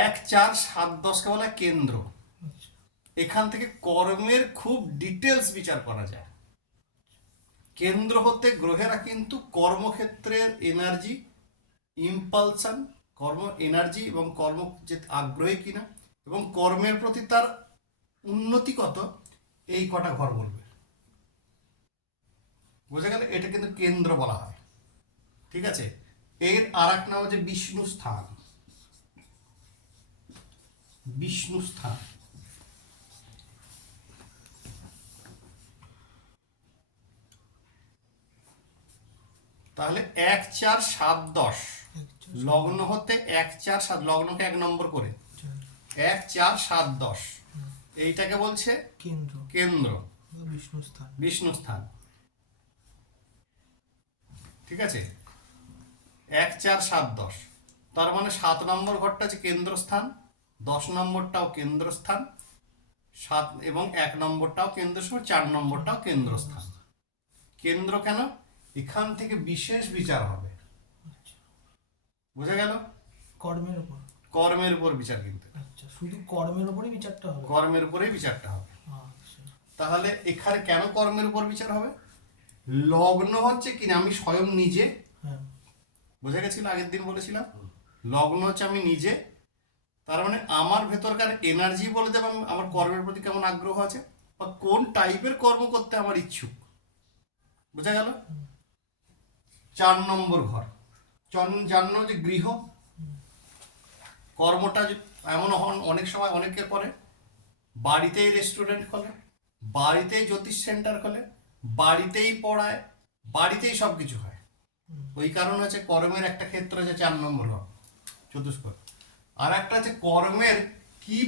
1 4 7 10 কে বলা হয় কেন্দ্র। এখান থেকে কর্মের খুব ডিটেলস বিচার করা যায়। কেন্দ্র হতে গ্রহেরা কিন্তু কর্মক্ষেত্রের এনার্জি, ইম্পালশন, কর্ম এনার্জি এবং কর্ম যে আগ্রহী কিনা এবং কর্মের প্রতি তার উন্নতি কত, এই কটা ঘর বলবে। বুঝে গেল? এটা কিন্তু কেন্দ্র বলা হয়। ঠিক আছে। এর আর এক নাম হচ্ছে বিষ্ণু স্থান। বিষ্ণু স্থান। তাহলে 1 4 7 10 লগ্ন হতে 1 4 7, লগ্নকে 1 নম্বর করে 1 4 7 10 এইটাকে বলছে কেন্দ্র কেন্দ্র, বা বিষ্ণু স্থান। বিষ্ণু স্থান। ঠিক আছে। 1 4 7 10, তার মানে 7 নম্বর ঘরটা হচ্ছে কেন্দ্রস্থান, 10 নম্বরটাও কেন্দ্রস্থান, 7 এবং 1 নম্বরটাও কেন্দ্রস্থান, 4 নম্বরটাও কেন্দ্রস্থান। কেন্দ্র কেন? এখান থেকে বিশেষ বিচার হবে। বুঝা গেল? কর্মের উপর, কর্মের উপর বিচার কিন্তু, আচ্ছা, শুধু কর্মের উপরই বিচারটা হবে। কর্মের উপরেই বিচারটা হবে। আচ্ছা, তাহলে এখানে কেন কর্মের উপর বিচার হবে? লগ্ন হচ্ছে কিনা আমি স্বয়ং নিজে, হ্যাঁ, বুঝে গেছিল? আগের দিন বলেছিলাম লগ্ন হচ্ছে আমি নিজে, তার মানে আমার ভেতরকার এনার্জি বলে দেব আমার কর্মের প্রতি কেমন আগ্রহ আছে বা কোন টাইপের কর্ম করতে আমার ইচ্ছুক। বোঝা গেল? 4 নম্বর ঘর, 4 নম্বর যে গৃহ, কর্মটা এমন অনেক সময় অনেকে করে বাড়িতেই রেস্টুরেন্ট খোলে, বাড়িতেই জ্যোতিষ সেন্টার খোলে, বাড়িতেই পড়ায়, বাড়িতেই সব কিছু হয়। ওই কারণ হচ্ছে কর্মের একটা ক্ষেত্র আছে 4 নম্বর ঘর, চতুষ্কোণ। আর একটা আছে কর্মের কি